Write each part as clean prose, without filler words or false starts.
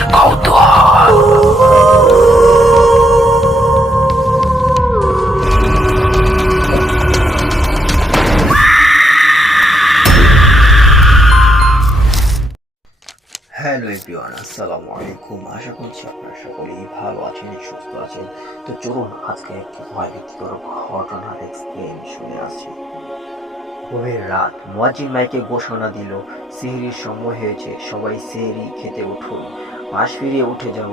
গভীর কৌতূহল। Hello everyone, আসসালামু আলাইকুম। আশা করছি আপনারা সকলেই ভালো আছেন, সুস্থ আছেন। তো চলুন আজকে একটি ভয়ভীতিকর ঘটনার এক্সপ্লেন শুনে আসি। গভীর রাত, মুয়াজ্জিন মাইকে ঘোষণা দিল, সেহরির সময় হয়েছে, সবাই সেহরি খেতে উঠুন। পাশ ফিরিয়ে উঠে যাব,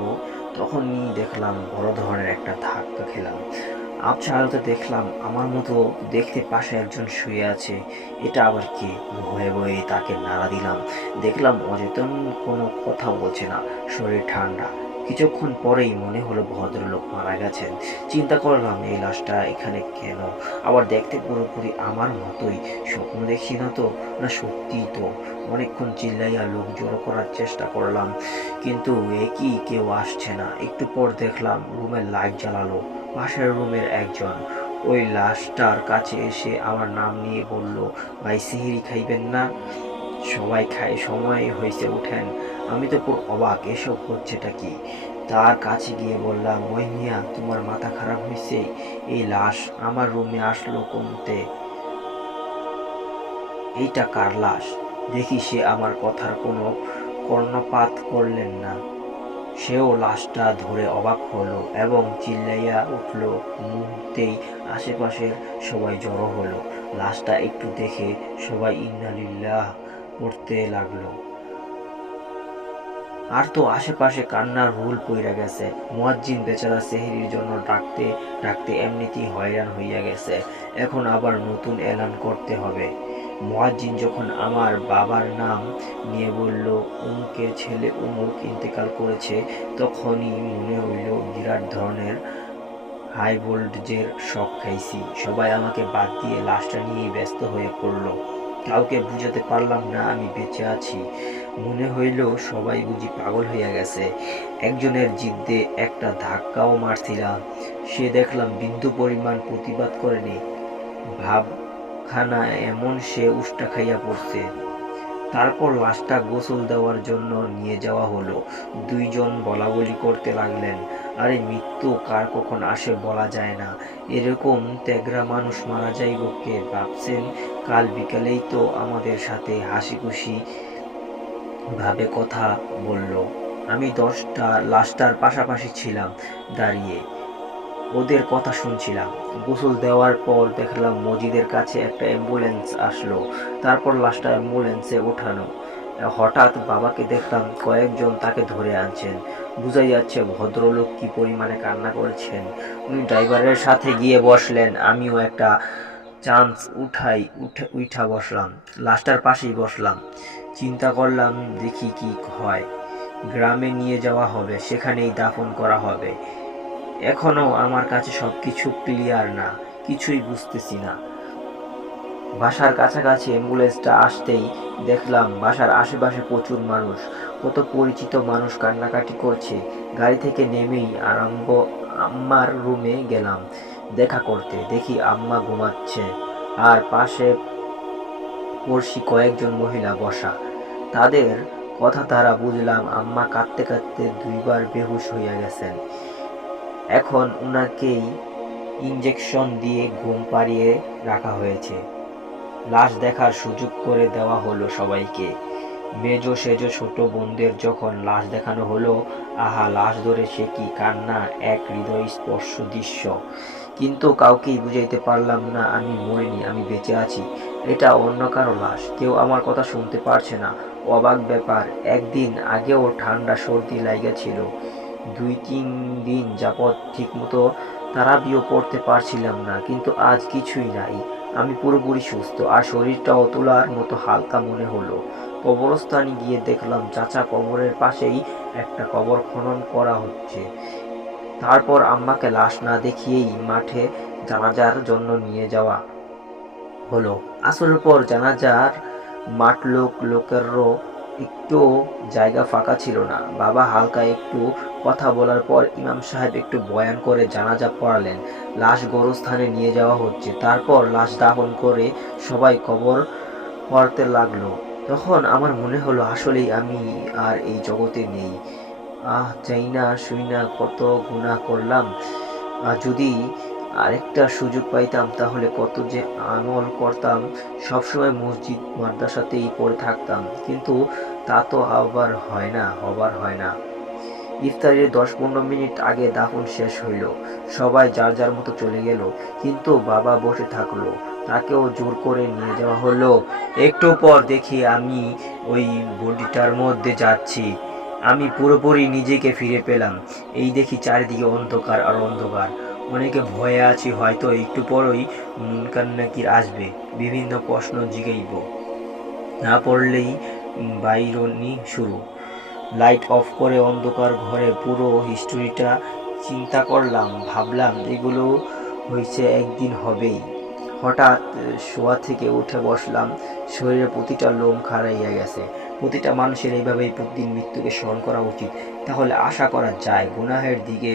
তখনই দেখলাম বড় ধরনের একটা ধাক্কা খেলাম। আবছা আলোতে দেখলাম আমার মতো দেখতে পাশে একজন শুয়ে আছে। এটা আবার কি? ভয়ে ভয়ে তাকে নাড়া দিলাম। দেখলাম অচেতন, কোনো কথা বলছে না, শরীর ঠান্ডা। কিছুক্ষণ পরেই মনে হলো ভদ্রলোক মারা গেছেন। চিন্তা করলাম এই লাশটা এখানে কেন? আবার দেখতে পুরোপুরি আমার মতোই। স্বপ্ন দেখছি না তো, না সত্যিই তো? অনেকক্ষণ চিল্লাইয়া লোক জড়ো করার চেষ্টা করলাম, কিন্তু একই কেউ আসছে না। একটু পর দেখলাম রুমের লাইট জ্বালালো। পাশের রুমের একজন ওই লাশটার কাছে এসে আমার নাম নিয়ে বলল, ভাই সেহরি খাইবেন না? সবাই খায়, সময় হয়েছে, উঠেন। আমি তো পুরো অবাক, এসব হচ্ছেটা কি? তার কাছে গিয়ে বললাম, ওই মিয়া, তোমার মাথা খারাপ হয়েছে? এই লাশ আমার রুমে আসলো কমতে? এইটা কার লাশ? দেখি সে আমার কথার কোনো কর্ণপাত করলেন না। সেও লাশটা ধরে অবাক হলো এবং চিল্লাইয়া উঠল। মুহূর্তেই আশেপাশের সবাই জড়ো হলো। লাশটা একটু দেখে সবাই ইন্না লিল্লাহ পড়তে লাগলো। আর তো আশেপাশে কান্নার হুল পইরা গেছে। মুয়াজ্জিন বেচারা সেহরির জন্য ডাকতে ডাকতে এমনিতেই হয়রান হইয়া গেছে, এখন আবার নতুন এলান করতে হবে। মুয়াজ্জিন যখন আমার বাবার নাম নিয়ে বলল, অমুকের ছেলে অমুক ইন্তেকাল করেছে, তখনই মনে হইল বিরাট ধরনের হাই ভোল্টেজের শক খাইছি। সবাই আমাকে বাদ দিয়ে লাশটা নিয়েই ব্যস্ত হয়ে পড়ল। কাউকে বুঝাতে পারলাম না আমি বেঁচে আছি। মনে হইল সবাই বুঝি পাগল হইয়া গেছে। একজনের জিদ্দে একটা ধাক্কাও মারছিলাম, সে দেখলাম বিন্দু পরিমাণ প্রতিবাদ করেনি। ভাবখানা এমন, সে উষ্টা খাইয়া পড়ছে। তারপর লাশটা গোসল দেওয়ার জন্য নিয়ে যাওয়া হলো। দুইজন বলাবলি করতে লাগলেন, আরে মৃত্যু কার কখন আসে বলা যায় না, এরকম তেগরা মানুষ মারা যাইব কে ভাবছেন? কাল বিকালেই তো আমাদের সাথে হাসি খুশি ভাবে কথা বলল। আমি 10টা লাশটার পাশাপাশি ছিলাম দাঁড়িয়ে, ওদের কথা শুনছিলাম। গোসল দেওয়ার পর দেখলাম মসজিদের কাছে একটা অ্যাম্বুলেন্স আসলো। তারপর লাশটা অ্যাম্বুলেন্সে ওঠানো। হঠাৎ বাবাকে দেখলাম কয়েকজন তাকে ধরে আনছেন। বুঝাই যাচ্ছে ভদ্রলোক কি পরিমাণে কান্না করেছেন। উনি ড্রাইভারের সাথে গিয়ে বসলেন, আমিও একটা চান্স উঠা বসলাম, লাশটার পাশেই বসলাম। চিন্তা করলাম দেখি কি হয়। গ্রামে নিয়ে যাওয়া হবে, সেখানেই দাফন করা হবে। এখনো আমার কাছে সবকিছু ক্লিয়ার না, কিছুই বুঝতেছি না। বাসার কাছাকাছি অ্যাম্বুলেন্সটা আসতেই দেখলাম বাসার আশেপাশে প্রচুর মানুষ, কত পরিচিত মানুষ কান্নাকাটি করছে। গাড়ি থেকে নেমেই আম্মার রুমে গেলাম দেখা করতে। দেখি আম্মা ঘুমাচ্ছে, আর পাশে পড়শি কয়েকজন মহিলা বসা। তাদের কথা দ্বারা বুঝলাম আম্মা কাঁদতে কাঁদতে 2বার বেহুশ হইয়া গেছেন। এখন উনাকেই ইঞ্জেকশন দিয়ে ঘুম পাড়িয়ে রাখা হয়েছে। লাশ দেখার সুযোগ করে দেওয়া হলো সবাইকে। মেজো সেজো ছোট বোনদের যখন লাশ দেখানো হলো, আহা, লাশ ধরে সে কি কান্না, এক হৃদয়স্পর্শ দৃশ্য। কিন্তু কাউকেই বুঝাইতে পারলাম না আমি মরিনি, আমি বেঁচে আছি। এটা অন্য কারো লাশ, কেউ আমার কথা শুনতে পারছে না। অবাক ব্যাপার, একদিন আগেও ঠান্ডা সর্দি লাইগা ছিল। 2-3 দিন যাবৎ ঠিকমতো তারাবিও পড়তে পারছিলাম না, কিন্তু আজ কিছুই নাই। আমি পুরোপুরি সুস্থ, আর শরীরটাও তোলার মতো হালকা মনে হলো। কবরস্থানে গিয়ে দেখলাম চাচা কবরের পাশেই একটা কবর খনন করা হচ্ছে। তারপর আম্মাকে লাশ না দেখিয়েই মাঠে জানাজার জন্য নিয়ে যাওয়া হলো। আসরের পর জানাজার মাঠ লোকেরও একটু জায়গা ফাঁকা ছিল না। বাবা হালকা একটু কথা বলার পর ইমাম সাহেব একটু বয়ান করে জানাজা পড়ালেন। লাশ গোরস্থানে নিয়ে যাওয়া হচ্ছে। তারপর লাশ দাফন করে সবাই কবর পড়তে লাগলো। তখন আমার মনে হলো আসলেই আমি আর এই জগতে নেই। যাই না শুই না কত গুনাহ করলাম। যদি আরেকটা সুযোগ পাইতাম তাহলে কত যে আমল করতাম। সবসময় মসজিদ মাদ্রাসাতেই পড়ে থাকতাম, কিন্তু তা তো আবার হয় না, হবার হয় না। ইফতারের 10-15 মিনিট আগে দাফন শেষ হইল, সবাই যার যার মতো চলে গেল, কিন্তু বাবা বসে থাকলো। তাকেও জোর করে নিয়ে যাওয়া হলো। একটু পর দেখি আমি ওই বডিটার মধ্যে যাচ্ছি। আমি পুরোপুরি নিজেকে ফিরে পেলাম। এই দেখি চারিদিকে অন্ধকার আর অন্ধকার। অনেকে ভয়ে আছি, হয়তো একটু পরই মুনকার নাকির আসবে, বিভিন্ন প্রশ্ন জিগাইব, না পড়লেই বাইরনি শুরু। লাইট অফ করে অন্ধকার ঘরে পুরো হিস্টোরিটা চিন্তা করলাম, ভাবলাম এগুলো হয়েছে একদিন হবেই। হঠাৎ শোয়া থেকে উঠে বসলাম, শরীরের প্রতিটা লোম খাড়াইয়া গেছে। প্রতিটা মানুষের এইভাবেই প্রতিদিন মৃত্যুকে স্মরণ করা উচিত, তাহলে আশা করা যায় গুনাহের দিকে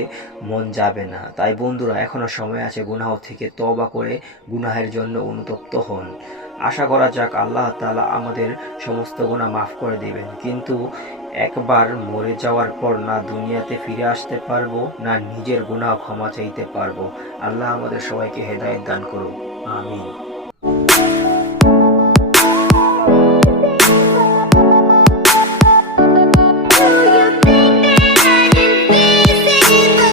মন যাবে না। তাই বন্ধুরা, এখনো সময় আছে, গুনাহ থেকে তওবা করে গুনাহের জন্য অনুতপ্ত হন। আশা করা যাক আল্লাহ তাআলা আমাদের সমস্ত গুনাহ মাফ করে দিবেন, কিন্তু একবার মরে যাওয়ার পর না দুনিয়াতে ফিরে আসতে পারবো, না নিজের গুনাহ ক্ষমা চাইতে পারবো। আল্লাহ আমাদের সবাইকে হেদায়েত দান করুক। আমিন।